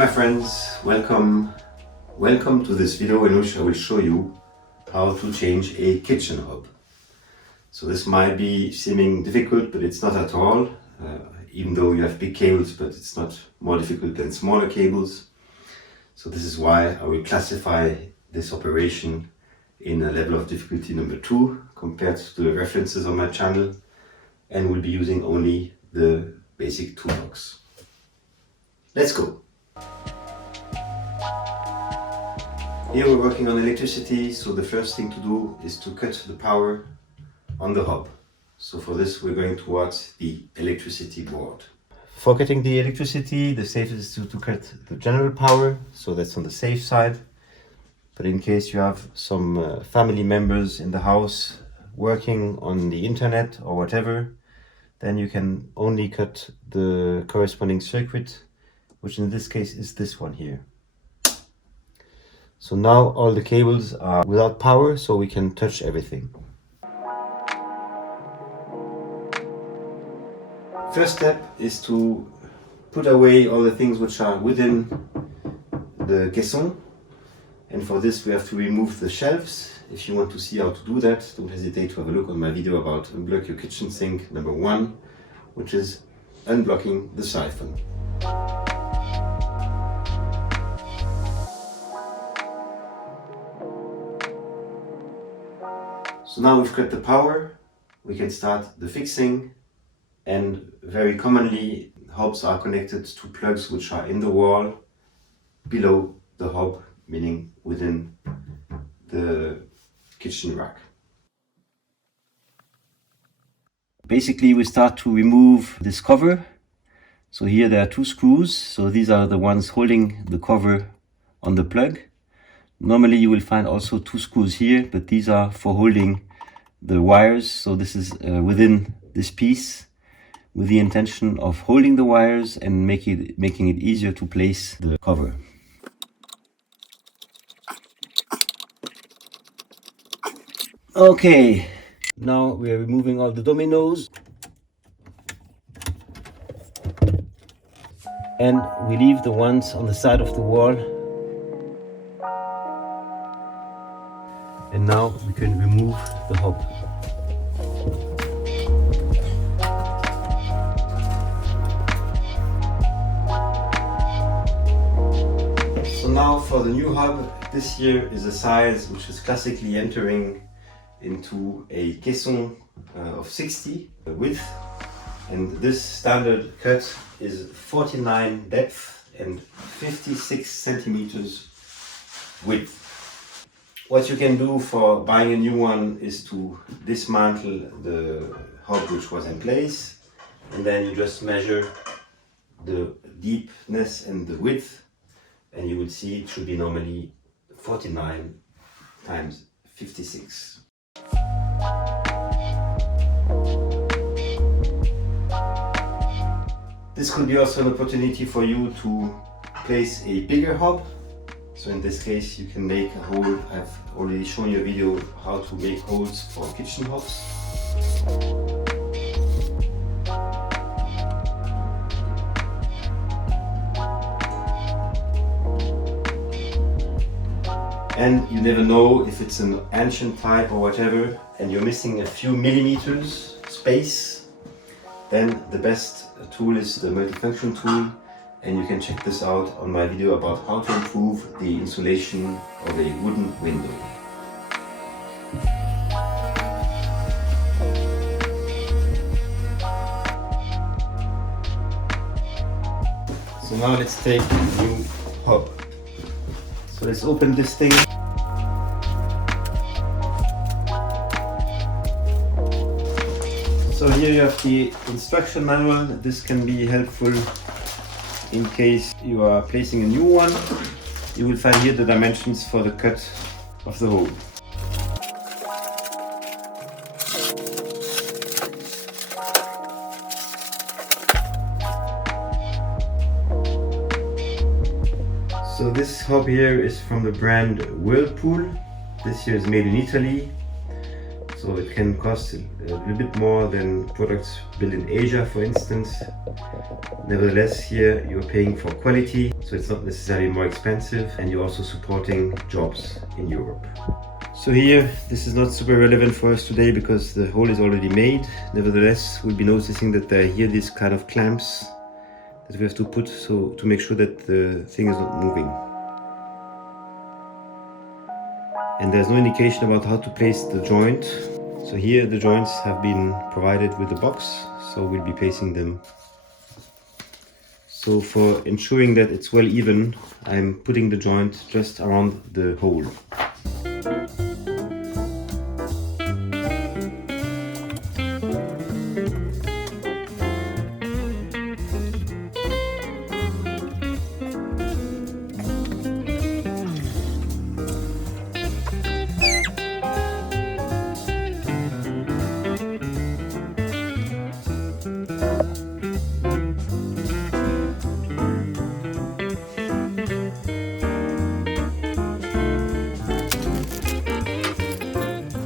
my friends, welcome to this video in which I will show you how to change a kitchen hob. So this might be seeming difficult, but it's not at all, even though you have big cables, but it's not more difficult than smaller cables. So this is why I will classify this operation in a level of difficulty number 2 compared to the references on my channel, and will be using only the basic toolbox. Let's go! Here we're working on electricity, so the first thing to do is to cut the power on the hob. So for this we're going towards the electricity board. For cutting the electricity, the safest is to cut the general power, so that's on the safe side. But in case you have some family members in the house working on the internet or whatever, then you can only cut the corresponding circuit, which in this case is this one here. So now all the cables are without power, so we can touch everything. First step is to put away all the things which are within the caisson. And for this we have to remove the shelves. If you want to see how to do that, don't hesitate to have a look on my video about Unblock Your Kitchen Sink number 1, which is unblocking the siphon. So now we've cut the power, we can start the fixing, and very commonly hobs are connected to plugs which are in the wall below the hob, meaning within the kitchen rack. Basically we start to remove this cover. So here there are 2 screws, so these are the ones holding the cover on the plug. Normally you will find also 2 screws here, but these are for holding the wires. So this is within this piece with the intention of holding the wires and making it easier to place the cover. Okay, now we are removing all the dominoes. And we leave the ones on the side of the wall. And now we can remove the hob. So now for the new hob, this here is a size which is classically entering into a caisson of 60 width, and this standard cut is 49 depth and 56 centimeters width. What you can do for buying a new one is to dismantle the hob which was in place, and then you just measure the deepness and the width, and you will see it should be normally 49 times 56. This could be also an opportunity for you to place a bigger hob. So in this case you can make a hole. I've already shown you a video how to make holes for kitchen hobs. And you never know if it's an ancient type or whatever, and you're missing a few millimeters space, then the best tool is the multifunction tool, and you can check this out on my video about how to improve the insulation of a wooden window. So now let's take the new hob. So let's open this thing. So here you have the instruction manual. This can be helpful in case you are placing a new one. You will find here the dimensions for the cut of the hole. So this hob here is from the brand Whirlpool. This here is made in Italy. So it can cost a little bit more than products built in Asia, for instance. Nevertheless, here you're paying for quality. so it's not necessarily more expensive, and you're also supporting jobs in Europe. So here, this is not super relevant for us today because the hole is already made. Nevertheless, we'll be noticing that there are here these kind of clamps that we have to put so to make sure that the thing is not moving. And there's no indication about how to place the joint. So here the joints have been provided with the box, so we'll be placing them. So for ensuring that it's well even, I'm putting the joint just around the hole.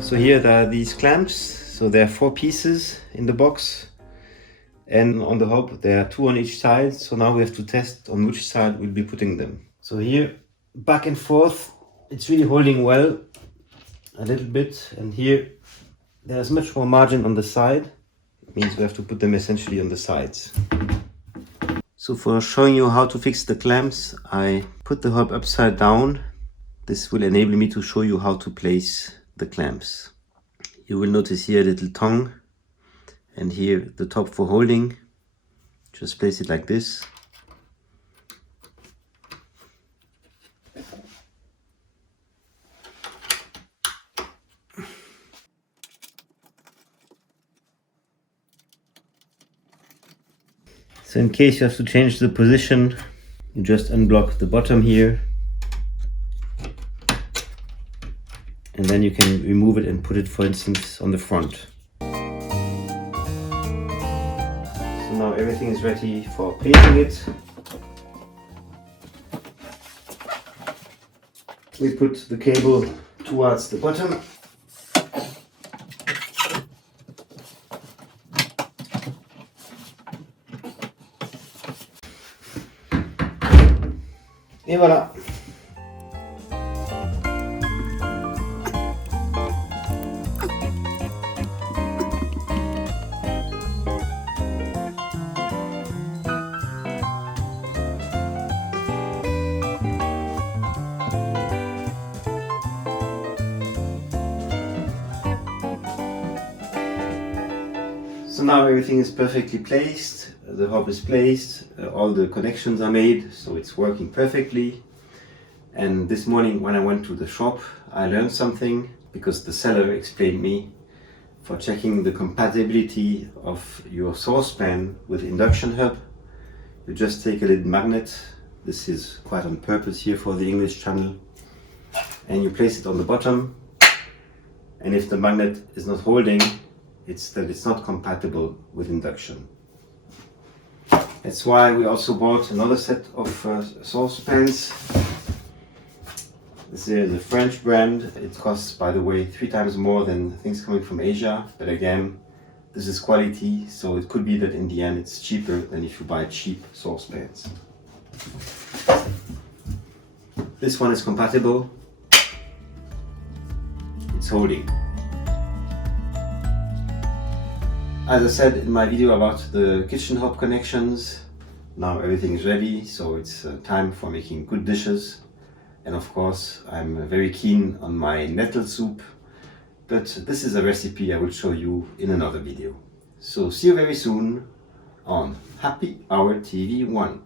So here there are these clamps, so there are 4 pieces in the box, and on the hub there are 2 on each side. So now we have to test on which side we'll be putting them. So here, back and forth, it's really holding well a little bit, and here there's much more margin on the side. It means we have to put them essentially on the sides. So for showing you how to fix the clamps, I put the hub upside down. This will enable me to show you how to place the clamps. You will notice here a little tongue, and here the top for holding. Just place it like this. So in case you have to change the position, you just unblock the bottom here, and then you can remove it and put it, for instance, on the front. So now everything is ready for placing it. We put the cable towards the bottom. Et voilà. So now everything is perfectly placed, the hob is placed, all the connections are made, so it's working perfectly. And this morning when I went to the shop, I learned something, because the seller explained me, for checking the compatibility of your saucepan with induction hub, you just take a little magnet. This is quite on purpose here for the English channel, and you place it on the bottom, and if the magnet is not holding, it's not compatible with induction. That's why we also bought another set of saucepans. This is a French brand. It costs, by the way, 3 times more than things coming from Asia. But again, this is quality, so it could be that in the end it's cheaper than if you buy cheap saucepans. This one is compatible. It's holding. As I said in my video about the kitchen hob connections, now everything is ready, so it's time for making good dishes. And of course, I'm very keen on my nettle soup, but this is a recipe I will show you in another video. So see you very soon on Happy Hour TV 1.